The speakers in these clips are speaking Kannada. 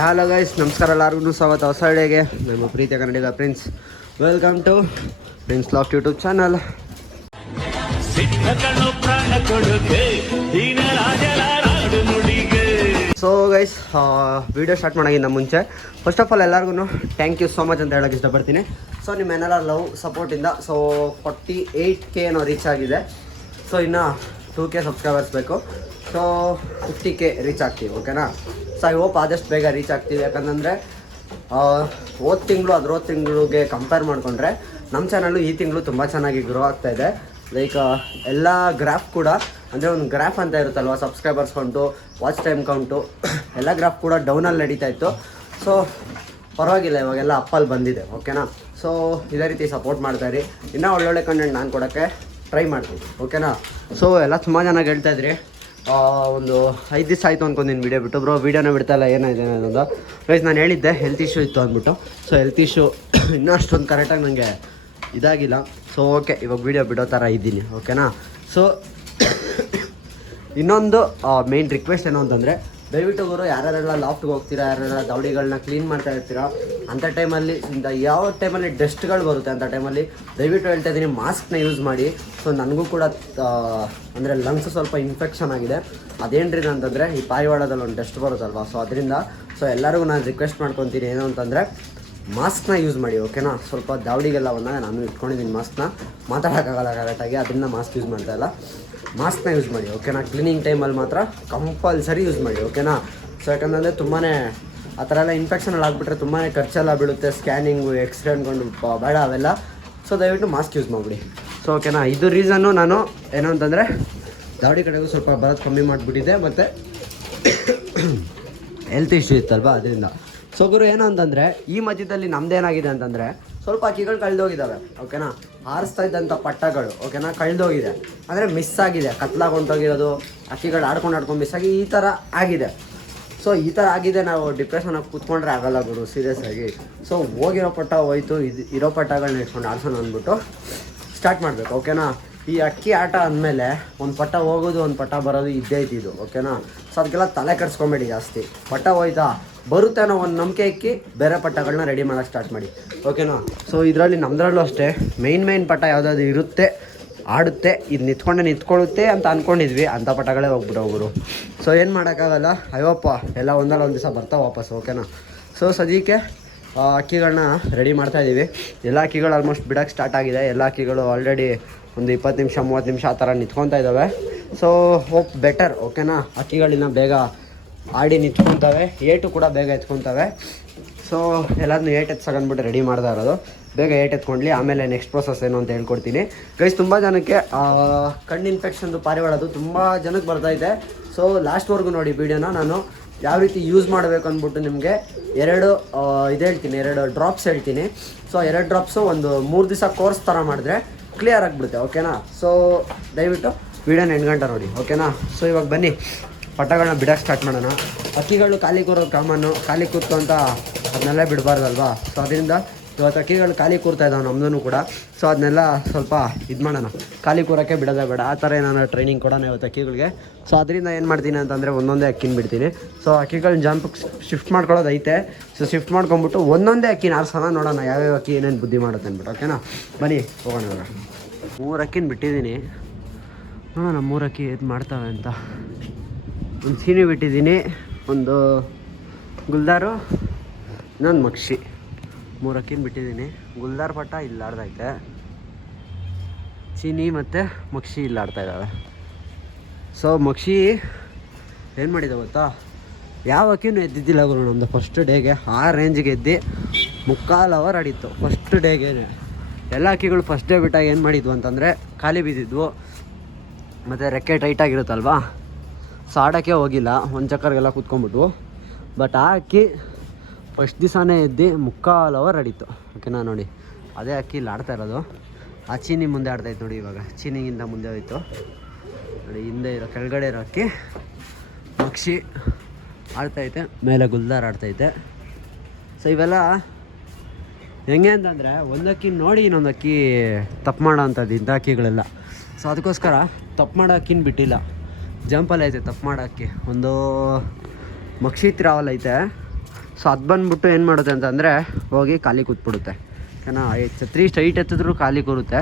ಹಲೋ ಗೈಸ್, ನಮಸ್ಕಾರ ಎಲ್ಲರಿಗೂ ಸ್ವಾಗತ ಹೊಸ ವಿಡಿಯೋಗೆ. ನಮ್ಮ ಪ್ರೀತಿಯ ಕನ್ನಡಿಗ Prince. Welcome to Prince Loft YouTube channel. So guys, video start ಮಾಡೋಕ್ಕಿಂತ ಮುಂಚೆ ಫಸ್ಟ್ ಆಫ್ ಆಲ್ ಎಲ್ಲರಿಗೂ ಥ್ಯಾಂಕ್ ಯು ಸೋ ಮಚ್ ಅಂತ ಹೇಳೋಕ್ಕೆ ಇಷ್ಟಪಡ್ತೀನಿ. ಸೊ ನಿಮ್ಮೆಲ್ಲ ಲವ್ ಸಪೋರ್ಟಿಂದ 48K ಏನೋ ರೀಚ್ ಆಗಿದೆ. ಸೊ ಇನ್ನು 2K ಸಬ್ಸ್ಕ್ರೈಬರ್ಸ್ ಬೇಕು. ಸೊ 50K ರೀಚ್ ಆಗ್ತೀವಿ, ಓಕೆನಾ? ಸೊ ಐ ಹೋಪ್ ಆದಷ್ಟು ಬೇಗ ರೀಚ್ ಆಗ್ತೀವಿ. ಯಾಕಂತಂದರೆ ಹೋದ ತಿಂಗಳಿಗೆ ಕಂಪೇರ್ ಮಾಡಿಕೊಂಡ್ರೆ ನಮ್ಮ ಚಾನಲ್ಲು ಈ ತಿಂಗಳು ತುಂಬ ಚೆನ್ನಾಗಿ ಗ್ರೋ ಆಗ್ತಾಯಿದೆ. ಲೈಕ್ ಎಲ್ಲ ಗ್ರಾಫ್ ಕೂಡ, ಅಂದರೆ ಒಂದು ಗ್ರಾಫ್ ಅಂತ ಇರುತ್ತಲ್ವ, subscribers count, watch time count, ಎಲ್ಲ ಗ್ರಾಫ್ ಕೂಡ ಡೌನಲ್ಲಿ ನಡೀತಾ ಇತ್ತು. ಸೊ ಪರವಾಗಿಲ್ಲ, ಇವಾಗೆಲ್ಲ ಅಪ್ಪಲ್ಲಿ ಬಂದಿದೆ, ಓಕೆನಾ? ಸೊ ಇದೇ ರೀತಿ ಸಪೋರ್ಟ್ ಮಾಡ್ತಾಯಿರಿ. ಇನ್ನೂ ಒಳ್ಳೊಳ್ಳೆ ಕಂಟೆಂಟ್ ನಾನು ಕೊಡೋಕ್ಕೆ ಟ್ರೈ ಮಾಡ್ತೀನಿ, ಓಕೆನಾ? ಸೊ ಎಲ್ಲ ತುಂಬ ಚೆನ್ನಾಗಿ ಹೇಳ್ತಾಯಿದ್ರಿ. ಒಂದು 5 ದಿವಸ ಆಯಿತು ಅಂದ್ಕೊಂಡಿನಿ ವೀಡಿಯೋ ಬಿಟ್ಟು. ಬ್ರೋ ವೀಡಿಯೋನ ಬಿಡ್ತಾಯಿಲ್ಲ, ಏನಾಗಿದೆ ಅನ್ನೋದು. ಗೈಸ್ ನಾನು ಹೇಳಿದ್ದೆ ಹೆಲ್ತ್ ಇಶ್ಯೂ ಇತ್ತು ಅಂದ್ಬಿಟ್ಟು. ಸೊ ಹೆಲ್ತ್ ಇಶ್ಯೂ ಇನ್ನೂ ಅಷ್ಟೊಂದು ಕರೆಕ್ಟಾಗಿ ನನಗೆ ಇದಾಗಿಲ್ಲ. ಸೊ ಓಕೆ, ಇವಾಗ ವೀಡಿಯೋ ಬಿಡೋ ಥರ ಇದ್ದೀನಿ, ಓಕೆನಾ? ಸೊ ಇನ್ನೊಂದು ಮೇನ್ ರಿಕ್ವೆಸ್ಟ್ ಏನು ಅಂತಂದರೆ, ದಯವಿಟ್ಟು ಗುರು ಯಾರ್ಯಾರೆಲ್ಲ ಲಾಫ್ಟ್ಗೆ ಹೋಗ್ತೀರಾ, ಯಾರ್ಯಾರೆಲ್ಲ ದವಡಿಗಳನ್ನ ಕ್ಲೀನ್ ಮಾಡ್ತಾ ಇರ್ತೀರಾ, ಅಂಥ ಟೈಮಲ್ಲಿ ಯಾವ ಟೈಮಲ್ಲಿ ಡಸ್ಟ್ಗಳು ಬರುತ್ತೆ ಅಂಥ ಟೈಮಲ್ಲಿ ದಯವಿಟ್ಟು ಹೇಳ್ತಾ ಇದ್ದೀನಿ, ಮಾಸ್ಕ್ನ ಯೂಸ್ ಮಾಡಿ. ಸೊ ನನಗೂ ಕೂಡ ಅಂದರೆ ಲಂಗ್ಸ್ ಸ್ವಲ್ಪ ಇನ್ಫೆಕ್ಷನ್ ಆಗಿದೆ. ಅದೇನ್ರಿ ಅಂತಂದರೆ ಈ ಪಾರಿವಾಳದಲ್ಲಿ ಒಂದು ಡಸ್ಟ್ ಬರುತ್ತಲ್ವ, ಸೊ ಅದರಿಂದ. ಸೊ ಎಲ್ಲರಿಗೂ ನಾನು ರಿಕ್ವೆಸ್ಟ್ ಮಾಡ್ಕೊತೀನಿ ಏನು ಅಂತಂದರೆ, ಮಾಸ್ಕ್ನ ಯೂಸ್ ಮಾಡಿ, ಓಕೆನಾ? ಸ್ವಲ್ಪ ದಾವಡಿಗೆಲ್ಲ ಬಂದಾಗ ನಾನು ಇಟ್ಕೊಂಡಿದ್ದೀನಿ ಮಾಸ್ಕ್ನ, ಮಾತಾಡೋಕ್ಕಾಗಲ್ಲ ಕರೆಕ್ಟಾಗಿ, ಅದರಿಂದ ಮಾಸ್ಕ್ ಯೂಸ್ ಮಾಡ್ತಾಯಿಲ್ಲ. ಮಾಸ್ಕ್ನ ಯೂಸ್ ಮಾಡಿ, ಓಕೆನಾ? ಕ್ಲೀನಿಂಗ್ ಟೈಮಲ್ಲಿ ಮಾತ್ರ ಕಂಪಲ್ಸರಿ ಯೂಸ್ ಮಾಡಿ, ಓಕೆನಾ? ಸೊ ಯಾಕಂದರೆ ತುಂಬಾ ಆ ಥರ ಎಲ್ಲ ಇನ್ಫೆಕ್ಷನಲ್ಲಿ ಆಗಿಬಿಟ್ರೆ ತುಂಬಾ ಖರ್ಚೆಲ್ಲ ಬೀಳುತ್ತೆ. ಸ್ಕ್ಯಾನಿಂಗು, ಎಕ್ಸ್ರೇ ಅಂದ್ಕೊಂಡು ಬೇಡ ಅವೆಲ್ಲ. ಸೊ ದಯವಿಟ್ಟು ಮಾಸ್ಕ್ ಯೂಸ್ ಮಾಡಿಬಿಡಿ. ಸೊ ಓಕೆನಾ? ಇದು ರೀಸನ್ನು ನಾನು ಏನು ಅಂತಂದರೆ ದಾವಡಿ ಕಡೆಗೂ ಸ್ವಲ್ಪ ಬರೋದು ಕಮ್ಮಿ ಮಾಡಿಬಿಟ್ಟಿದ್ದೆ, ಮತ್ತು ಹೆಲ್ತ್ ಇಶ್ಯೂ ಇತ್ತಲ್ವ, ಅದರಿಂದ. ಸೊ ಗುರು ಏನು ಅಂತಂದರೆ, ಈ ಮಧ್ಯದಲ್ಲಿ ನಮ್ಮದೇನಾಗಿದೆ ಅಂತಂದರೆ ಸ್ವಲ್ಪ ಅಕ್ಕಿಗಳು ಕಳೆದೋಗಿದ್ದಾವೆ, ಓಕೆನಾ? ಹಾರಿಸ್ತಾ ಇದ್ದಂಥ ಪಟ್ಟಗಳು, ಓಕೆನಾ, ಕಳೆದೋಗಿದೆ. ಅಂದರೆ ಮಿಸ್ ಆಗಿದೆ, ಕತ್ಲಾಗಿ ಹೊಂಟೋಗಿರೋದು, ಅಕ್ಕಿಗಳು ಆಡ್ಕೊಂಡು ಮಿಸ್ ಆಗಿ ಈ ಥರ ಆಗಿದೆ. ಸೊ ಈ ಥರ ಆಗಿದೆ. ನಾವು ಡಿಪ್ರೆಷನಾಗಿ ಕೂತ್ಕೊಂಡ್ರೆ ಆಗಲ್ಲ ಗುರು, ಸೀರಿಯಸ್ ಆಗಿ. ಸೊ ಹೋಗಿರೋ ಪಟ್ಟ ಹೋಯ್ತು, ಇರೋ ಪಟ್ಟಗಳನ್ನ ಇಟ್ಕೊಂಡು ಆಡ್ಸೋಣ ಅಂದ್ಬಿಟ್ಟು ಸ್ಟಾರ್ಟ್ ಮಾಡಬೇಕು, ಓಕೆನಾ? ಈ ಅಕ್ಕಿ ಆಟ ಅಂದಮೇಲೆ ಒಂದು ಪಟ್ಟ ಹೋಗೋದು, ಒಂದು ಪಟ್ಟ ಬರೋದು ಇದ್ದೇ ಇದ್ದಿದ್ದು, ಓಕೆನಾ? ಸೊ ಅದಕ್ಕೆಲ್ಲ ತಲೆ ಕೆಡಿಸ್ಕೊಂಬೇಡಿ ಜಾಸ್ತಿ. ಪಟ್ಟ ಹೋಯ್ತಾ ಬರುತ್ತೆ ಅನ್ನೋ ಒಂದು ನಂಬಿಕೆ ಇಕ್ಕಿ ಬೇರೆ ಪಟ್ಟಗಳನ್ನ ರೆಡಿ ಮಾಡೋಕ್ಕೆ ಸ್ಟಾರ್ಟ್ ಮಾಡಿ, ಓಕೆನಾ? ಸೊ ಇದರಲ್ಲಿ ನಮ್ಮದ್ರಲ್ಲೂ ಅಷ್ಟೇ ಮೇನ್ ಪಟ್ಟ ಯಾವುದಾದ್ರು ಇರುತ್ತೆ, ಆಡುತ್ತೆ, ಇದು ನಿಂತ್ಕೊಳ್ಳುತ್ತೆ ಅಂತ ಅಂದ್ಕೊಂಡಿದ್ವಿ, ಅಂಥ ಪಟ್ಟಗಳೇ ಹೋಗ್ಬಿಟ್ಟೋಗ್ರು. ಸೊ ಏನು ಮಾಡೋಕ್ಕಾಗಲ್ಲ. ಅಯ್ಯಪ್ಪ ಎಲ್ಲ ಒಂದಲ್ಲ ಒಂದು ದಿವಸ ಬರ್ತಾವೆ ವಾಪಸ್, ಓಕೆನಾ? ಸೊ ಸದ್ಯಕ್ಕೆ ಅಕ್ಕಿಗಳನ್ನ ರೆಡಿ ಮಾಡ್ತಾಯಿದ್ದೀವಿ. ಎಲ್ಲ ಅಕ್ಕಿಗಳು ಆಲ್ಮೋಸ್ಟ್ ಬಿಡೋಕ್ಕೆ ಸ್ಟಾರ್ಟ್ ಆಗಿದೆ. ಎಲ್ಲ ಅಕ್ಕಿಗಳು ಆಲ್ರೆಡಿ ಒಂದು 20 ನಿಮಿಷ 30 ನಿಮಿಷ ಆ ಥರ ನಿಂತ್ಕೊತಾ ಇದ್ದಾವೆ. ಸೊ ಹೋಪ್ ಬೆಟರ್, ಓಕೆನಾ? ಅಕ್ಕಿಗಳಿನ್ನ ಬೇಗ ಆಡಿ ನಿಂತ್ಕೊತವೆ, ಏಟು ಕೂಡ ಬೇಗ ಎತ್ಕೊತವೆ. ಸೊ ಎಲ್ಲದನ್ನೂ ಏಟ್ ಎತ್ಸಕೊಂಡ್ಬಿಟ್ಟು ರೆಡಿ ಮಾಡ್ತಾ ಇರೋದು. ಬೇಗ ಏಟ್ ಎತ್ಕೊಂಡ್ಲಿ, ಆಮೇಲೆ ನೆಕ್ಸ್ಟ್ ಪ್ರೊಸೆಸ್ ಏನು ಅಂತ ಹೇಳ್ಕೊಡ್ತೀನಿ. ಗೈಸ್ ತುಂಬ ಜನಕ್ಕೆ ಕಣ್ಣು ಇನ್ಫೆಕ್ಷನ್ದು ಪಾರಿವಾಳದು ತುಂಬ ಜನಕ್ಕೆ ಬರ್ತೈತೆ. ಸೊ ಲಾಸ್ಟ್ವರೆಗೂ ನೋಡಿ ವೀಡಿಯೋನ. ನಾನು ಯಾವ ರೀತಿ ಯೂಸ್ ಮಾಡಬೇಕು ಅಂದ್ಬಿಟ್ಟು ನಿಮಗೆ 2 ಡ್ರಾಪ್ಸ್ ಹೇಳ್ತೀನಿ. ಸೊ 2 ಡ್ರಾಪ್ಸು ಒಂದು 3 ದಿವಸ ಕೋರ್ಸ್ ಥರ ಮಾಡಿದ್ರೆ ಕ್ಲಿಯರ್ ಆಗಿಬಿಡುತ್ತೆ, ಓಕೆನಾ? ಸೊ ದಯವಿಟ್ಟು ವೀಡಿಯೋನ 8 ಗಂಟೆ ನೋಡಿ, ಓಕೆನಾ? ಸೊ ಇವಾಗ ಬನ್ನಿ ಪಟ್ಟಗಳನ್ನ ಬಿಡೋಕ್ಕೆ ಸ್ಟಾರ್ಟ್ ಮಾಡೋಣ. ಅಕ್ಕಿಗಳು ಖಾಲಿ ಕೂರೋದು ಕಾಮನ್ನು, ಖಾಲಿ ಕೂರ್ತು ಅಂತ ಅದನ್ನೆಲ್ಲ ಬಿಡಬಾರ್ದಲ್ವಾ? ಸೊ ಅದರಿಂದ ಇವತ್ತು ಅಕ್ಕಿಗಳು ಖಾಲಿ ಕೂರ್ತಾ ಇದ್ದಾವೆ ನಮ್ಮದೂ ಕೂಡ. ಸೊ ಅದನ್ನೆಲ್ಲ ಸ್ವಲ್ಪ ಇದು ಮಾಡೋಣ, ಖಾಲಿ ಕೂರೋಕ್ಕೆ ಬಿಡೋದೇ ಬೇಡ. ಆ ಥರ ಏನಾದ್ರು ಟ್ರೈನಿಂಗ್ ಕೊಡೋಣ ಇವತ್ತು ಅಕ್ಕಿಗಳಿಗೆ. ಸೊ ಅದರಿಂದ ಏನು ಮಾಡ್ತೀನಿ ಅಂತಂದರೆ ಒಂದೊಂದೇ ಅಕ್ಕಿನ ಬಿಡ್ತೀನಿ. ಸೊ ಅಕ್ಕಿಗಳನ್ನ ಜಂಪ್ ಶಿಫ್ಟ್ ಮಾಡ್ಕೊಳ್ಳೋದು ಐತೆ. ಸೊ ಶಿಫ್ಟ್ ಮಾಡ್ಕೊಂಬಿಟ್ಟು ಒಂದೊಂದೇ ಅಕ್ಕಿನ ಆರಿಸೋಣ, ನೋಡೋಣ ಯಾವ್ಯಾವ ಅಕ್ಕಿ ಏನೇನು ಬುದ್ಧಿ ಮಾಡುತ್ತೆ ಅಂದ್ಬಿಟ್ಟು, ಓಕೆನಾ? ಬನ್ನಿ ಹೋಗೋಣ. ಇವಾಗ 3 ಅಕ್ಕಿನ ಬಿಟ್ಟಿದ್ದೀನಿ, ನೋಡೋಣ 3 ಅಕ್ಕಿ ಇದು ಮಾಡ್ತವೆ ಅಂತ. ಒಂದು ಸೀನಿ ಬಿಟ್ಟಿದ್ದೀನಿ, ಒಂದು ಗುಲ್ದಾರು, ಇನ್ನೊಂದು ಮಕ್ಷಿ. 3 ಅಕ್ಕಿನ ಬಿಟ್ಟಿದ್ದೀನಿ. ಗುಲ್ದಾರ್ ಪಟ್ಟ ಇಲ್ಲಾಡ್ದೈತೆ, ಚೀನಿ ಮತ್ತು ಮಕ್ಷಿ ಇಲ್ಲಾಡ್ತಾ ಇದ್ದಾವೆ. ಸೊ ಮಕ್ಷಿ ಏನು ಮಾಡಿದೆ ಗೊತ್ತಾ, ಯಾವ ಅಕ್ಕಿನೂ ಎದ್ದಿದ್ದಿಲ್ಲ ಗುರು ನಮ್ಮದು ಫಸ್ಟ್ ಡೇಗೆ. ಆ ರೇಂಜಿಗೆ ಎದ್ದು 3/4 ಅವರ್ ಆಡಿತ್ತು ಫಸ್ಟ್ ಡೇಗೆ. ಎಲ್ಲ ಅಕ್ಕಿಗಳು ಫಸ್ಟ್ ಡೇ ಬಿಟ್ಟಾಗ ಏನು ಮಾಡಿದ್ವು ಅಂತಂದರೆ ಖಾಲಿ ಬಿದ್ದಿದ್ವು, ಮತ್ತು ರೆಕ್ಕೆ ಟೈಟಾಗಿರುತ್ತಲ್ವಾ, ಸೊ ಆಡೋಕ್ಕೆ ಹೋಗಿಲ್ಲ, ಒಂದು ಚಕ್ಕರ್ಗೆಲ್ಲ ಕೂತ್ಕೊಂಡ್ಬಿಟ್ವು. ಬಟ್ ಆ ಅಕ್ಕಿ ಫಸ್ಟ್ ದಿವಸನೇ ಎದ್ದು 3/4 ಅವರ್ ಆಡಿತ್ತು, ಓಕೆನಾ? ನೋಡಿ ಅದೇ ಅಕ್ಕಿ ಇಲ್ಲಿ ಆಡ್ತಾ ಇರೋದು. ಆ ಚೀನಿ ಮುಂದೆ ಆಡ್ತಾಯಿತ್ತು ನೋಡಿ, ಇವಾಗ ಚೀನಿಗಿಂತ ಮುಂದೆ ಹೋಯ್ತು ನೋಡಿ. ಹಿಂದೆ ಇರೋ ಕೆಳಗಡೆ ಇರೋ ಅಕ್ಕಿ ಮಕ್ಷಿ ಆಡ್ತೈತೆ, ಮೇಲೆ ಗುಲ್ದಾರ್ ಆಡ್ತೈತೆ. ಸೊ ಇವೆಲ್ಲ ಹೆಂಗೆ ಅಂತಂದರೆ ಒಂದಕ್ಕಿ ನೋಡಿ ಇನ್ನೊಂದು ಅಕ್ಕಿ ತಪ್ಪು ಮಾಡೋ ಅಂಥದ್ದು ಇಂಥ ಅಕ್ಕಿಗಳೆಲ್ಲ. ಸೊ ಅದಕ್ಕೋಸ್ಕರ ತಪ್ಪು ಮಾಡೋ ಅಕ್ಕಿನ ಬಿಟ್ಟಿಲ್ಲ, ಜಂಪಲ್ಲಿ ಐತೆ ತಪ್ಪು ಮಾಡೋ ಅಕ್ಕಿ. ಒಂದು ಮಕ್ಷಿ ತ್ರಾವಲ್ ಐತೆ, ಸೊ ಅದು ಬಂದುಬಿಟ್ಟು ಏನು ಮಾಡುತ್ತೆ ಅಂತಂದರೆ ಹೋಗಿ ಖಾಲಿ ಕೂತ್ಬಿಡುತ್ತೆ. ಓಕೆನಾ, ಛತ್ರಿ ಸ್ಟ್ರೈಟ್ ಎತ್ತಿದ್ರು ಖಾಲಿ ಕೂರುತ್ತೆ.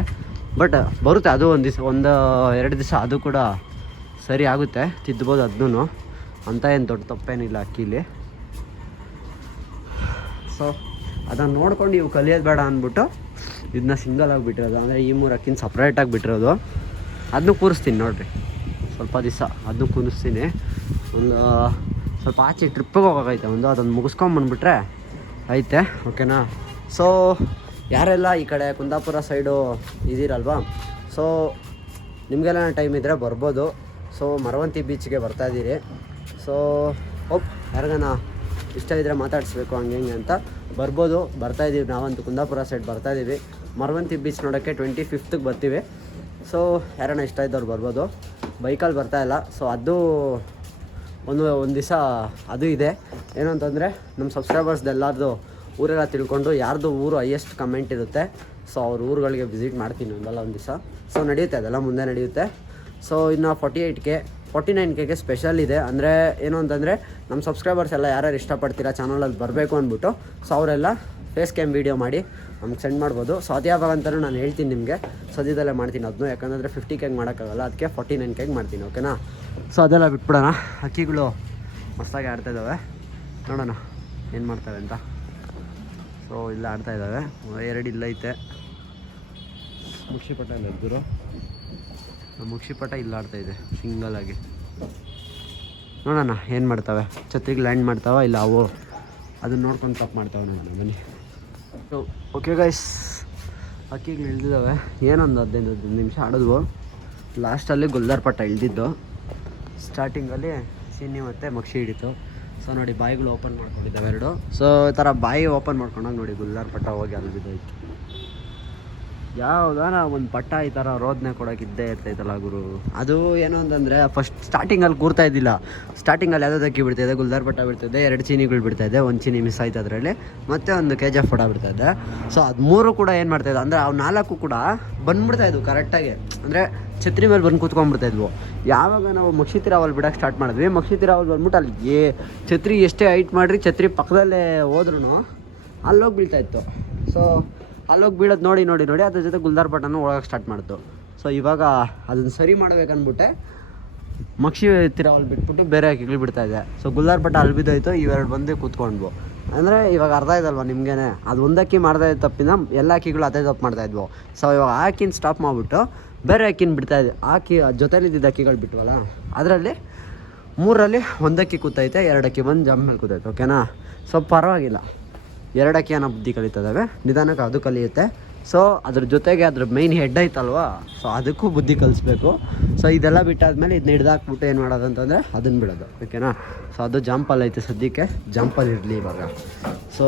ಬಟ್ ಬರುತ್ತೆ ಅದು ಒಂದು ದಿವಸ 1-2 ದಿವಸ ಅದು ಕೂಡ ಸರಿ ಆಗುತ್ತೆ, ತಿದ್ಬೋದು ಅದನ್ನೂ. ಅಂತ ಏನು ದೊಡ್ಡ ತಪ್ಪೇನಿಲ್ಲ ಅಕ್ಕಿಲಿ. ಸೊ ಅದನ್ನು ನೋಡ್ಕೊಂಡು ಇವು ಕಲಿಯೋದು ಬೇಡ ಅಂದ್ಬಿಟ್ಟು ಇದನ್ನ ಸಿಂಗಲ್ ಆಗಿ ಬಿಟ್ಟಿರೋದು, ಅಂದರೆ ಈ 3 ಅಕ್ಕಿನ ಸಪ್ರೇಟಾಗಿ ಬಿಟ್ಟಿರೋದು. ಅದನ್ನೂ ಕೂರಿಸ್ತೀನಿ ನೋಡಿರಿ, ಸ್ವಲ್ಪ ದಿವಸ ಅದನ್ನೂ ಕೂರಿಸ್ತೀನಿ. ಒಂದು ಸ್ವಲ್ಪ ಆಚೆ ಟ್ರಿಪ್ಪಿಗೆ ಹೋಗೋಕೈತೆ ಅದನ್ನು ಮುಗಿಸ್ಕೊಂಬಂದ್ಬಿಟ್ರೆ ಐತೆ. ಓಕೆನಾ. ಸೊ ಯಾರೆಲ್ಲ ಈ ಕಡೆ ಕುಂದಾಪುರ ಸೈಡು ಇದ್ದೀರಲ್ವಾ, ಸೊ ನಿಮಗೆಲ್ಲ ಟೈಮ್ ಇದ್ದರೆ ಬರ್ಬೋದು. ಸೊ ಮರವಂತಿ ಬೀಚ್ಗೆ ಬರ್ತಾಯಿದ್ದೀರಿ. ಸೊ ಯಾರಿಗಾನ ಇಷ್ಟ ಇದ್ದರೆ ಮಾತಾಡಿಸ್ಬೇಕು ಹಂಗೆ ಅಂತ ಬರ್ಬೋದು. ಬರ್ತಾಯಿದ್ದೀವಿ ನಾವಂತೂ ಕುಂದಾಪುರ ಸೈಡ್ ಬರ್ತಾಯಿದ್ದೀವಿ. ಮರವಂತಿ ಬೀಚ್ ನೋಡೋಕ್ಕೆ 25th ಬರ್ತೀವಿ. ಸೊ ಯಾರನ್ನ ಇಷ್ಟ ಇದ್ದವ್ರು ಬರ್ಬೋದು. ಬೈಕಲ್ಲಿ ಬರ್ತಾಯಿಲ್ಲ. ಸೊ ಅದು ಒಂದು ದಿವಸ ಅದು ಇದೆ. ಏನು ಅಂತಂದರೆ ನಮ್ಮ ಸಬ್ಸ್ಕ್ರೈಬರ್ಸ್ದು ಎಲ್ಲರದು ಊರೆಲ್ಲ ತಿಳ್ಕೊಂಡು ಯಾರ್ದು ಊರು ಹೈಯೆಸ್ಟ್ ಕಮೆಂಟ್ ಇರುತ್ತೆ, ಸೊ ಅವ್ರ ಊರುಗಳಿಗೆ ವಿಸಿಟ್ ಮಾಡ್ತೀನಿ ಒಂದು ದಿವಸ. ಸೊ ನಡೆಯುತ್ತೆ, ಅದೆಲ್ಲ ಮುಂದೆ ನಡೆಯುತ್ತೆ. ಸೊ ಇನ್ನು 48K 49Kಗೆ ಸ್ಪೆಷಲ್ ಇದೆ. ಅಂದರೆ ಏನು ಅಂತಂದರೆ ನಮ್ಮ ಸಬ್ಸ್ಕ್ರೈಬರ್ಸ್ ಎಲ್ಲ ಯಾರ್ಯಾರು ಇಷ್ಟಪಡ್ತೀರಾ ಚಾನಲಲ್ಲಿ ಬರಬೇಕು ಅಂದ್ಬಿಟ್ಟು, ಸೊ ಅವರೆಲ್ಲ ಫೇಸ್ ಕ್ಯಾಮ್ ವೀಡಿಯೋ ಮಾಡಿ ನಮ್ಗೆ ಸೆಂಡ್ ಮಾಡ್ಬೋದು. ಸೊ ಅದು ಯಾವಾಗ ಅಂತಲೂ ನಾನು ಹೇಳ್ತೀನಿ ನಿಮಗೆ, ಸದ್ಯದಲ್ಲೇ ಮಾಡ್ತೀನಿ ಅದನ್ನು. ಯಾಕಂದರೆ 50Kಗೆ ಮಾಡೋಕ್ಕಾಗಲ್ಲ, ಅದಕ್ಕೆ 49Kಗೆ ಮಾಡ್ತೀನಿ. ಓಕೆನಾ. ಸೊ ಅದೆಲ್ಲ ಬಿಟ್ಬಿಡೋಣ. ಹಕ್ಕಿಗಳು ಮಸ್ತಾಗಿ ಆಡ್ತಾಯಿದ್ದಾವೆ, ನೋಡೋಣ ಏನು ಮಾಡ್ತವೆ ಅಂತ. ಸೊ ಇಲ್ಲ ಆಡ್ತಾಯಿದ್ದಾವೆ, 2 ಇಲ್ಲೈತೆ. ಮುಕ್ಷಿಪಟ ಇಲ್ಲ ದೂರ, ಮುಕ್ಷಿಪಟ ಇಲ್ಲ ಆಡ್ತಾಯಿದೆ ಸಿಂಗಲಾಗಿ. ನೋಡೋಣ ಏನು ಮಾಡ್ತವೆ, ಛತ್ರಿಗೆ ಲ್ಯಾಂಡ್ ಮಾಡ್ತಾವ ಇಲ್ಲ ಅವು ಅದನ್ನ ನೋಡ್ಕೊಂಡು ತಪ್ಪು ಮಾಡ್ತಾವೆ. ನೋಡೋಣ ಬನ್ನಿ. ಓಕೆ ಗೈಸ್, ಹಕ್ಕಿಗಳು ಇಳ್ದಿದ್ದಾವೆ. ಏನೊಂದು 15 ನಿಮಿಷ ಆಡಿದ್ವು. ಲಾಸ್ಟಲ್ಲಿ ಗುಲ್ದಾರ್ ಪಟ್ಟ ಇಳ್ದಿದ್ದು, ಸ್ಟಾರ್ಟಿಂಗಲ್ಲಿ ಸಿನ್ನಿ ಮತ್ತು ಮಕ್ಷಿ ಹಿಡಿತು. ಸೊ ನೋಡಿ ಬಾಯಿಗಳು ಓಪನ್ ಮಾಡ್ಕೊಂಡಿದ್ದಾವೆ 2. ಸೊ ಈ ಥರ ಬಾಯಿ ಓಪನ್ ಮಾಡ್ಕೊಂಡಾಗ ನೋಡಿ ಗುಲ್ದಾರ್ ಪಟ್ಟ ಹೋಗಿ ಅಲ್ಲಿ ಬಿದ್ದೋಯ್ತು. ಯಾವುದಾನ ಒಂದು ಪಟ್ಟ ಈ ಥರ ರೋದನೆ ಕೊಡೋಕೆ ಇದ್ದೇ ಇರ್ತೈತಲ್ಲ ಗುರು. ಅದು ಏನು ಅಂತಂದರೆ ಫಸ್ಟ್ ಸ್ಟಾರ್ಟಿಂಗಲ್ಲಿ ಕೂರ್ತಾ ಇದ್ದಿಲ್ಲ. ಸ್ಟಾರ್ಟಿಂಗಲ್ಲಿ ಯಾವುದೋ ಅಕ್ಕಿ ಬಿಡ್ತಾಯಿದ್ದೆ, ಗುಲ್ದಾರ್ ಪಟ್ಟ ಬಿಡ್ತಾಯಿದ್ದೆ, 2 ಚೀನಿಗಳು ಬಿಡ್ತಾಯಿದ್ದೆ, 1 ಚೀನಿ ಮಿಸ್ ಆಯ್ತು ಅದರಲ್ಲಿ, ಮತ್ತು ಒಂದು KGF ಪಡ ಬಿಡ್ತಾಯಿದ್ದೆ. ಸೊ ಅದು 3 ಕೂಡ ಏನು ಮಾಡ್ತಾಯಿದ್ದೆ ಅಂದರೆ ಅವು 4 ಕೂಡ ಬಂದುಬಿಡ್ತಾಯಿದ್ವು ಕರೆಕ್ಟಾಗಿ. ಅಂದರೆ ಛತ್ರಿ ಮೇಲೆ ಬಂದು ಕೂತ್ಕೊಂಡ್ಬಿಡ್ತಾಯಿದ್ವು. ಯಾವಾಗ ನಾವು ಮಕ್ಷಿತಿರಾವಲ್ಲಿ ಬಿಡೋಕ್ಕೆ ಸ್ಟಾರ್ಟ್ ಮಾಡಿದ್ವಿ, ಮಕ್ಷಿತಿರಾವಲ್ಲಿ ಬಂದ್ಬಿಟ್ಟು ಅಲ್ಲಿ ಛತ್ರಿ ಎಷ್ಟೇ ಹೈಟ್ ಮಾಡಿರಿ ಛತ್ರಿ ಪಕ್ಕದಲ್ಲೇ ಹೋದ್ರೂ ಅಲ್ಲೋಗಿ ಬೀಳ್ತಾಯಿತ್ತು. ಸೊ ಅಲ್ಲೋಗಿ ಬೀಳೋದು ನೋಡಿ ಅದ್ರ ಜೊತೆ ಗುಲ್ದಾರ್ ಪಟ್ಟನ್ನು ಒಳಗೆ ಸ್ಟಾರ್ಟ್ ಮಾಡ್ತು. ಸೊ ಇವಾಗ ಅದನ್ನು ಸರಿ ಮಾಡ್ಬೇಕನ್ಬಿಟ್ಟೆ ಮಕ್ಷಿ ತಿರಾವಲ್ಲಿ ಬಿಟ್ಬಿಟ್ಟು ಬೇರೆ ಹಕ್ಕಿಗಳು ಬಿಡ್ತಾಯಿದ್ದೆ. ಸೊ ಗುಲ್ದಾರ್ ಪಟ್ಟ ಅಲ್ಲಿ ಬಿದ್ದೋಯ್ತು, ಇವೆರಡು ಬಂದು ಕೂತ್ಕೊಂಡ್ವು. ಅಂದರೆ ಇವಾಗ ಅರ್ಧ ಇದಲ್ವ ನಿಮಗೇನೆ, ಅದು ಒಂದಕ್ಕಿ ಮಾಡ್ತಾಯಿದ್ದ ತಪ್ಪಿನ ಎಲ್ಲ ಹಕ್ಕಿಗಳು ಅದೇ ತಪ್ಪು ಮಾಡ್ತಾಯಿದ್ವು. ಸೊ ಇವಾಗ ಆಕಿನ ಸ್ಟಾಪ್ ಮಾಡಿಬಿಟ್ಟು ಬೇರೆ ಅಕ್ಕಿನ ಬಿಡ್ತಾಯಿದ್ದೆ. ಆಕಿ ಜೊತೆಲಿದ್ದ ಅಕ್ಕಿಗಳು ಬಿಟ್ವಲ್ಲ, ಅದರಲ್ಲಿ 3ರಲ್ಲಿ 1 ಅಕ್ಕಿ ಕೂತೈತೆ, 2 ಅಕ್ಕಿ ಬಂದು ಜಂಪ್ ಮೇಲೆ ಕೂತೈತೆ. ಓಕೆನಾ. ಸೊ ಪರವಾಗಿಲ್ಲ, 2 ಅಕ್ಕಿ ಏನೋ ಬುದ್ಧಿ ಕಲಿತದಾವೆ, ನಿಧಾನಕ್ಕೆ ಅದು ಕಲಿಯುತ್ತೆ. ಸೊ ಅದ್ರ ಜೊತೆಗೆ ಅದ್ರ ಮೈನ್ ಹೆಡ್ ಐತಲ್ವಾ, ಸೊ ಅದಕ್ಕೂ ಬುದ್ಧಿ ಕಲಿಸ್ಬೇಕು. ಸೊ ಇದೆಲ್ಲ ಬಿಟ್ಟಾದ್ಮೇಲೆ ಇದನ್ನ ಹಿಡ್ದಾಕ್ಬಿಟ್ಟು ಏನು ಮಾಡೋದು ಅಂತಂದರೆ ಅದನ್ನು ಬಿಡೋದು. ಓಕೆನಾ. ಸೊ ಅದು ಜಂಪಲ್ಲಿ ಐತೆ ಸದ್ಯಕ್ಕೆ, ಜಂಪಲ್ಲಿ ಇರಲಿ ಇವಾಗ. ಸೊ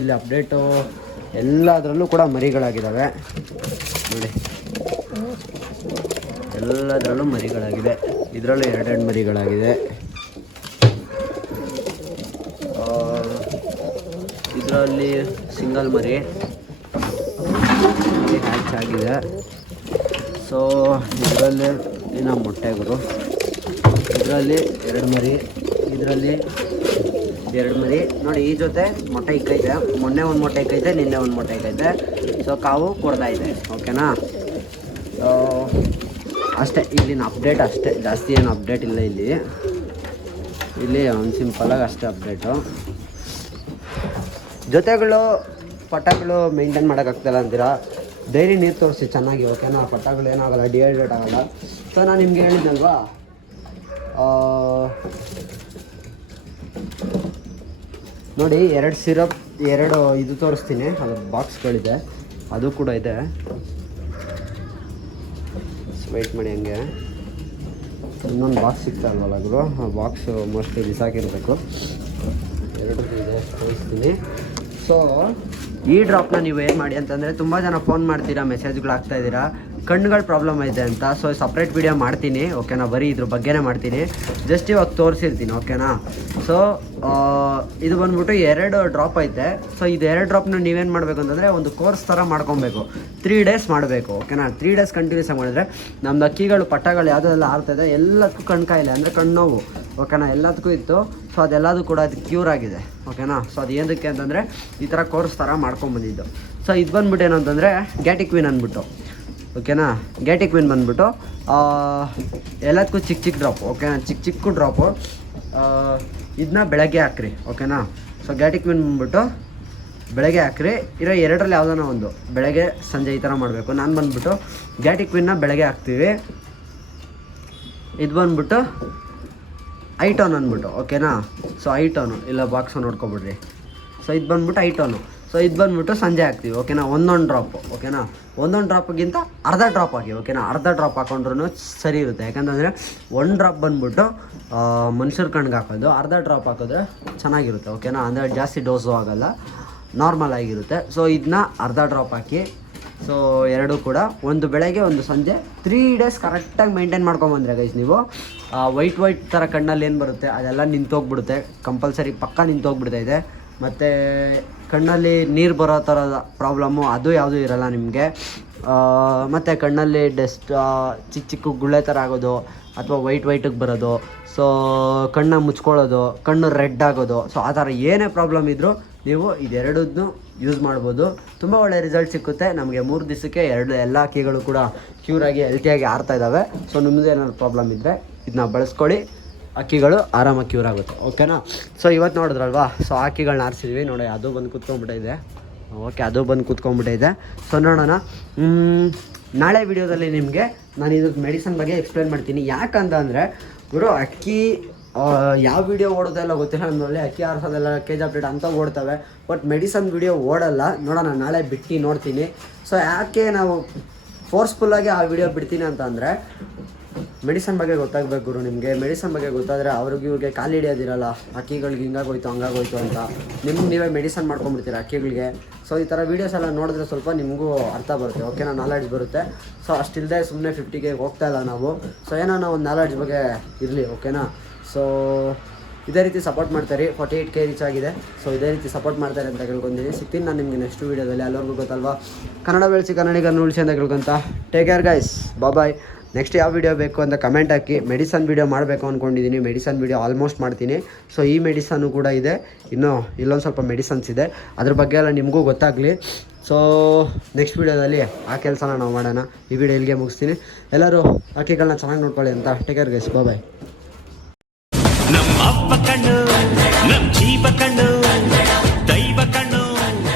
ಇಲ್ಲಿ ಅಪ್ಡೇಟು ಎಲ್ಲದರಲ್ಲೂ ಕೂಡ ಮರಿಗಳಾಗಿದ್ದಾವೆ ನೋಡಿ, ಎಲ್ಲದರಲ್ಲೂ ಮರಿಗಳಾಗಿದೆ. ಇದರಲ್ಲೂ 2 ಮರಿಗಳಾಗಿದೆ. ಇದರಲ್ಲಿ ಸಿಂಗಲ್ ಮರಿ ಹ್ಯಾಚ್ ಆಗಿದೆ. ಸೊ ಇದರಲ್ಲಿ ಇನ್ನು ಮೊಟ್ಟೆಗಳು, ಇದರಲ್ಲಿ 2 ಮರಿ, ಇದರಲ್ಲಿ 2 ಮರಿ ನೋಡಿ. ಈ ಜೊತೆ ಮೊಟ್ಟೆ ಇಕ್ಕೈತೆ, ಮೊನ್ನೆ ಒಂದು ಮೊಟ್ಟೆ ಇಕ್ಕೈತೆ, ನಿನ್ನೆ ಒಂದು ಮೊಟ್ಟೆ ಇಕ್ಕೈತೆ. ಸೊ ಕಾವು ಕೊಡ್ತಾ ಇದೆ. ಓಕೆನಾ. ಅಷ್ಟೇ ಇಲ್ಲಿನ ಅಪ್ಡೇಟ್, ಅಷ್ಟೇ, ಜಾಸ್ತಿ ಏನು ಅಪ್ಡೇಟ್ ಇಲ್ಲ ಇಲ್ಲಿ ಒಂದು ಸಿಂಪಲಾಗಿ ಅಷ್ಟೇ ಅಪ್ಡೇಟು. ಜೊತೆಗಳು ಪಟ್ಟಗಳು ಮೇಂಟೈನ್ ಮಾಡೋಕ್ಕಾಗ್ತಾಯಿಲ್ಲ ಅಂತೀರಾ, ಡೈಲಿ ನೀರು ತೋರಿಸಿ ಚೆನ್ನಾಗಿ. ಓಕೆನಾ. ಪಟ್ಟಗಳು ಏನಾಗಲ್ಲ, ಡಿಹೈಡ್ರೇಟ್ ಆಗೋಲ್ಲ. ಸೊ ನಾನು ನಿಮ್ಗೆ ಹೇಳಿದ್ನಲ್ವಾ, ನೋಡಿ 2 ಸಿರಪ್, 2 ಇದು ತೋರಿಸ್ತೀನಿ. ಅದ್ರ ಬಾಕ್ಸ್ಗಳಿದೆ, ಅದು ಕೂಡ ಇದೆ. ವೆಯ್ಟ್ ಮಾಡಿ, ಹಂಗೆ ಇನ್ನೊಂದು ಬಾಕ್ಸ್ ಸಿಗ್ತಾ ಇಲ್ವಲ್ಲ ಗುರು, ಆ ಬಾಕ್ಸು ಮೋಸ್ಟ್ಲಿ ಬಿಸಾಕಿರಬೇಕು. 2 ಇದೆ, ತೋರಿಸ್ತೀನಿ. ಸೊ ಈ ಡ್ರಾಪ್ನ ನೀವು ಏನು ಮಾಡಿ ಅಂತಂದರೆ, ತುಂಬ ಜನ ಫೋನ್ ಮಾಡ್ತೀರಾ, ಮೆಸೇಜ್ಗಳು ಹಾಕ್ತಾಯಿದ್ದೀರಾ, ಕಣ್ಣುಗಳ ಪ್ರಾಬ್ಲಮ್ ಐತೆ ಅಂತ. ಸೊ ಸಪ್ರೇಟ್ ವಿಡಿಯೋ ಮಾಡ್ತೀನಿ. ಓಕೆನಾ. ಬರೀ ಇದ್ರ ಬಗ್ಗೆನೇ ಮಾಡ್ತೀನಿ, ಜಸ್ಟ್ ಇವಾಗ ತೋರಿಸಿರ್ತೀನಿ. ಓಕೆನಾ. ಸೊ ಇದು ಬಂದ್ಬಿಟ್ಟು 2 ಡ್ರಾಪ್ ಐತೆ. ಸೊ ಇದು 2 ಡ್ರಾಪ್ನ ನೀವೇನು ಮಾಡಬೇಕು ಅಂತಂದರೆ ಒಂದು ಕೋರ್ಸ್ ಥರ ಮಾಡ್ಕೊಬೇಕು, 3 ಡೇಸ್ ಮಾಡಬೇಕು. ಓಕೆನಾ. 3 ಡೇಸ್ ಕಂಟಿನ್ಯೂಸ್ ಆಗಿ ಮಾಡಿದ್ರೆ ನಮ್ಮದು ಅಕ್ಕಿಗಳು ಪಟ್ಟಗಳು ಯಾವುದೆಲ್ಲ ಆಡ್ತಾಯಿದೆ ಎಲ್ಲದಕ್ಕೂ ಕಣ್ಣು ಕಾಯಿಲೆ ಅಂದರೆ ಕಣ್ಣು ನೋವು. ಓಕೆನಾ. ಎಲ್ಲದಕ್ಕೂ ಇತ್ತು. ಸೊ ಅದೆಲ್ಲದೂ ಕೂಡ ಅದು ಕ್ಯೂರ್ ಆಗಿದೆ ಓಕೆನಾ. ಸೊ ಅದು ಏನಕ್ಕೆ ಅಂತಂದರೆ ಈ ಥರ ಕೋರ್ಸ್ ಥರ ಮಾಡ್ಕೊಂಬಂದಿದ್ದು. ಸೊ ಇದು ಬಂದ್ಬಿಟ್ಟು ಏನು ಅಂತಂದರೆ ಗ್ಯಾಟಿಕ್ವಿನ್ ಅಂದ್ಬಿಟ್ಟು ಓಕೆನಾ. ಗ್ಯಾಟಿಕ್ವಿನ್ ಬಂದ್ಬಿಟ್ಟು ಎಲ್ಲದಕ್ಕೂ ಚಿಕ್ಕ ಚಿಕ್ಕ ಡ್ರಾಪ್ ಓಕೆನಾ, ಚಿಕ್ಕ ಚಿಕ್ಕ ಡ್ರಾಪು. ಇದನ್ನ ಬೆಳಗ್ಗೆ ಹಾಕ್ರಿ ಓಕೆನಾ. ಸೊ ಗ್ಯಾಟಿಕ್ವಿನ್ ಬಂದ್ಬಿಟ್ಟು ಬೆಳಗ್ಗೆ ಹಾಕ್ರಿ, ಇರೋ ಎರಡರಲ್ಲಿ ಯಾವುದೋ ಒಂದು ಬೆಳಗ್ಗೆ ಸಂಜೆ ಈ ಥರ ಮಾಡಬೇಕು. ನಾನು ಬಂದ್ಬಿಟ್ಟು ಗ್ಯಾಟಿಕ್ವಿನ್ನ ಬೆಳಗ್ಗೆ ಹಾಕ್ತೀವಿ. ಇದು ಬಂದ್ಬಿಟ್ಟು ಐಟೋನ್ ಅಂದ್ಬಿಟ್ಟು ಓಕೆನಾ. ಸೊ ಐಟೋನು ಇಲ್ಲ ಬಾಕ್ಸು ನೋಡ್ಕೊಬಿಡ್ರಿ. ಸೊ ಇದು ಬಂದ್ಬಿಟ್ಟು ಐಟೋನು. ಸೊ ಇದು ಬಂದ್ಬಿಟ್ಟು ಸಂಜೆ ಹಾಕ್ತೀವಿ ಓಕೆನಾ. ಒಂದೊಂದು ಡ್ರಾಪು ಓಕೆನಾ. ಒಂದೊಂದು ಡ್ರಾಪ್ಗಿಂತ ಅರ್ಧ ಡ್ರಾಪ್ ಹಾಕಿ ಓಕೆನಾ. ಅರ್ಧ ಡ್ರಾಪ್ ಹಾಕೊಂಡ್ರೂ ಸರಿ ಇರುತ್ತೆ. ಯಾಕಂತಂದರೆ ಒಂದು ಡ್ರಾಪ್ ಬಂದ್ಬಿಟ್ಟು ಮನುಷ್ಯರ ಕಣ್ಗೆ ಹಾಕೋದು, ಅರ್ಧ ಡ್ರಾಪ್ ಹಾಕಿದ್ರೆ ಚೆನ್ನಾಗಿರುತ್ತೆ ಓಕೆನಾ. ಅಂದರೆ ಜಾಸ್ತಿ ಡೋಸು ಆಗೋಲ್ಲ, ನಾರ್ಮಲ್ ಆಗಿರುತ್ತೆ. ಸೊ ಇದನ್ನ ಅರ್ಧ ಡ್ರಾಪ್ ಹಾಕಿ. ಸೊ ಎರಡೂ ಕೂಡ ಒಂದು ಬೆಳಗ್ಗೆ ಒಂದು ಸಂಜೆ 3 days ಕರೆಕ್ಟಾಗಿ ಮೇಂಟೈನ್ ಮಾಡ್ಕೊಂಬಂದ್ರೆ ಗೈಸ್ ನೀವು ವೈಟ್ ಥರ ಕಣ್ಣಲ್ಲಿ ಏನು ಬರುತ್ತೆ ಅದೆಲ್ಲ ನಿಂತೋಗ್ಬಿಡುತ್ತೆ, ಕಂಪಲ್ಸರಿ ಪಕ್ಕ ನಿಂತೋಗ್ಬಿಡ್ತೈತೆ. ಮತ್ತು ಕಣ್ಣಲ್ಲಿ ನೀರು ಬರೋ ಥರದ ಪ್ರಾಬ್ಲಮ್ಮು ಅದು ಯಾವುದೂ ಇರೋಲ್ಲ ನಿಮಗೆ. ಮತ್ತು ಕಣ್ಣಲ್ಲಿ ಡಸ್ಟ್ ಚಿಕ್ಕ ಚಿಕ್ಕ ಗುಳ್ಳೆ ಥರ ಆಗೋದು ಅಥವಾ ವೈಟಿಗೆ ಬರೋದು, ಸೊ ಕಣ್ಣು ಮುಚ್ಕೊಳ್ಳೋದು, ಕಣ್ಣು ರೆಡ್ ಆಗೋದು, ಸೊ ಆ ಥರ ಏನೇ ಪ್ರಾಬ್ಲಮ್ ಇದ್ದರೂ ನೀವು ಇದೆರಡನ್ನೂ ಯೂಸ್ ಮಾಡ್ಬೋದು. ತುಂಬ ಒಳ್ಳೆ ರಿಸಲ್ಟ್ ಸಿಕ್ಕುತ್ತೆ ನಮಗೆ. 3 ದಿವಸಕ್ಕೆ ಎಲ್ಲ ಕೀಗಳು ಕೂಡ ಕ್ಯೂರಾಗಿ ಹೆಲ್ತಿಯಾಗಿ ಆರ್ತಾ ಇದ್ದಾವೆ. ಸೊ ನಿಮ್ಮದು ಏನಾದ್ರು ಪ್ರಾಬ್ಲಮ್ ಇದ್ದರೆ ಇದನ್ನ ಬಳಸ್ಕೊಳ್ಳಿ, ಅಕ್ಕಿಗಳು ಆರಾಮಾಗಿ ಕ್ಯೂರ್ ಆಗುತ್ತೆ ಓಕೆನಾ. ಸೊ ಇವತ್ತು ನೋಡಿದ್ರಲ್ವಾ, ಸೊ ಅಕ್ಕಿಗಳನ್ನ ಆರಿಸಿದ್ವಿ ನೋಡಿ, ಅದು ಬಂದು ಕೂತ್ಕೊಂಡ್ಬಿಟ್ಟಿದೆ ಓಕೆ, ಅದು ಬಂದು ಕೂತ್ಕೊಂಡ್ಬಿಟ್ಟಿದೆ. ಸೊ ನೋಡೋಣ, ನಾಳೆ ವಿಡಿಯೋದಲ್ಲಿ ನಿಮಗೆ ನಾನು ಇದಕ್ಕೆ ಮೆಡಿಸನ್ ಬಗ್ಗೆ ಎಕ್ಸ್ಪ್ಲೇನ್ ಮಾಡ್ತೀನಿ. ಯಾಕಂತಂದರೆ ಗುರು ಅಕ್ಕಿ ಯಾವ ವಿಡಿಯೋ ಓಡೋದೆಲ್ಲ ಗೊತ್ತಿಲ್ಲ, ಅಂದಮೇಲೆ ಅಕ್ಕಿ ಆರಿಸೋದೆಲ್ಲ ಕೇಜ್ ಅಪ್ಡೇಟ್ ಅಂತ ಓಡ್ತವೆ, ಬಟ್ ಮೆಡಿಸನ್ ವಿಡಿಯೋ ಓಡಲ್ಲ. ನೋಡೋಣ ನಾಳೆ ಬಿಟ್ಟು ನೋಡ್ತೀನಿ. ಸೊ ಯಾಕೆ ನಾವು ಫೋರ್ಸ್ಫುಲ್ಲಾಗಿ ಆ ವಿಡಿಯೋ ಬಿಡ್ತೀನಿ ಅಂತ ಅಂದರೆ ಮೆಡಿಸನ್ ಬಗ್ಗೆ ಗೊತ್ತಾಗಬೇಕು ಗುರು ನಿಮಗೆ. ಮೆಡಿಸನ್ ಬಗ್ಗೆ ಗೊತ್ತಾದರೆ ಇವ್ರಿಗೆ ಕಾಲು ಹಿಡಿಯೋದಿರಲ್ಲ, ಅಕ್ಕಿಗಳಿಗೆ ಹಿಂಗಾಗೋಯ್ತು ಹಂಗಾಗೋಯ್ತು ಅಂತ. ನೀವೇ ಮೆಡಿಸನ್ ಮಾಡ್ಕೊಂಡ್ಬಿಡ್ತೀರ ಅಕ್ಕಿಗಳಿಗೆ. ಸೊ ಈ ಥರ ವೀಡಿಯೋಸ್ ಎಲ್ಲ ನೋಡಿದ್ರೆ ಸ್ವಲ್ಪ ನಿಮಗೂ ಅರ್ಥ ಬರುತ್ತೆ ಓಕೆನಾ, ನಾಲೆಡ್ಜ್ ಬರುತ್ತೆ. ಸೊ ಅಷ್ಟಿಲ್ಲದೆ ಸುಮ್ಮನೆ 50K ಹೋಗ್ತಾ ಇಲ್ಲ ನಾವು. ಸೊ ಏನೋ ಒಂದು ನಾಲೆಡ್ಜ್ ಬಗ್ಗೆ ಇರಲಿ ಓಕೆನಾ. ಸೊ ಇದೇ ರೀತಿ ಸಪೋರ್ಟ್ ಮಾಡ್ತಾರೆ. 48K ರೀಚ್ ಆಗಿದೆ. ಸೊ ಇದೇ ರೀತಿ ಸಪೋರ್ಟ್ ಮಾಡ್ತಾರೆ ಅಂತ ಕೇಳ್ಕೊತೀನಿ. ಸಿಗ್ತೀನಿ ನಾನು ನಿಮಗೆ ನೆಕ್ಸ್ಟ್ ವೀಡಿಯೋದಲ್ಲಿ. ಎಲ್ಲರಿಗೂ ಗೊತ್ತಲ್ವಾ, ಕನ್ನಡ ಬೆಳೆಸಿ ಕನ್ನಡಿಗರನ್ನು ಉಳಿಸಿ ಅಂತ ಕೇಳ್ಕೊತ ಟೇಕ್ ಕೇರ್ ಗೈಸ್, ಬಾಯ್. ನೆಕ್ಸ್ಟ್ ಯಾವ ವಿಡಿಯೋ ಬೇಕು ಅಂತ ಕಮೆಂಟ್ ಹಾಕಿ. ಮೆಡಿಸನ್ ವಿಡಿಯೋ ಮಾಡಬೇಕು ಅಂದ್ಕೊಂಡಿದ್ದೀನಿ. ಮೆಡಿಸನ್ ವಿಡಿಯೋ ಆಲ್ಮೋಸ್ಟ್ ಮಾಡ್ತೀನಿ. ಸೊ ಈ ಮೆಡಿಸನ್ನು ಕೂಡ ಇದೆ, ಇನ್ನೂ ಇಲ್ಲೊಂದು ಸ್ವಲ್ಪ ಮೆಡಿಸನ್ಸ್ ಇದೆ, ಅದ್ರ ಬಗ್ಗೆ ಎಲ್ಲ ನಿಮಗೂ ಗೊತ್ತಾಗಲಿ. ಸೊ ನೆಕ್ಸ್ಟ್ ವೀಡಿಯೋದಲ್ಲಿ ಆ ಕೆಲಸನ ನಾವು ಮಾಡೋಣ. ಈ ವಿಡಿಯೋ ಇಲ್ಲಿಗೆ ಮುಗಿಸ್ತೀನಿ. ಎಲ್ಲರೂ ಅಕ್ಕಿಗಳನ್ನ ಚೆನ್ನಾಗಿ ನೋಡ್ಕೊಳ್ಳಿ ಅಂತ ಟೇಕ್ ಕೇರ್ ಗೈಸ್, ಬಾಯ್.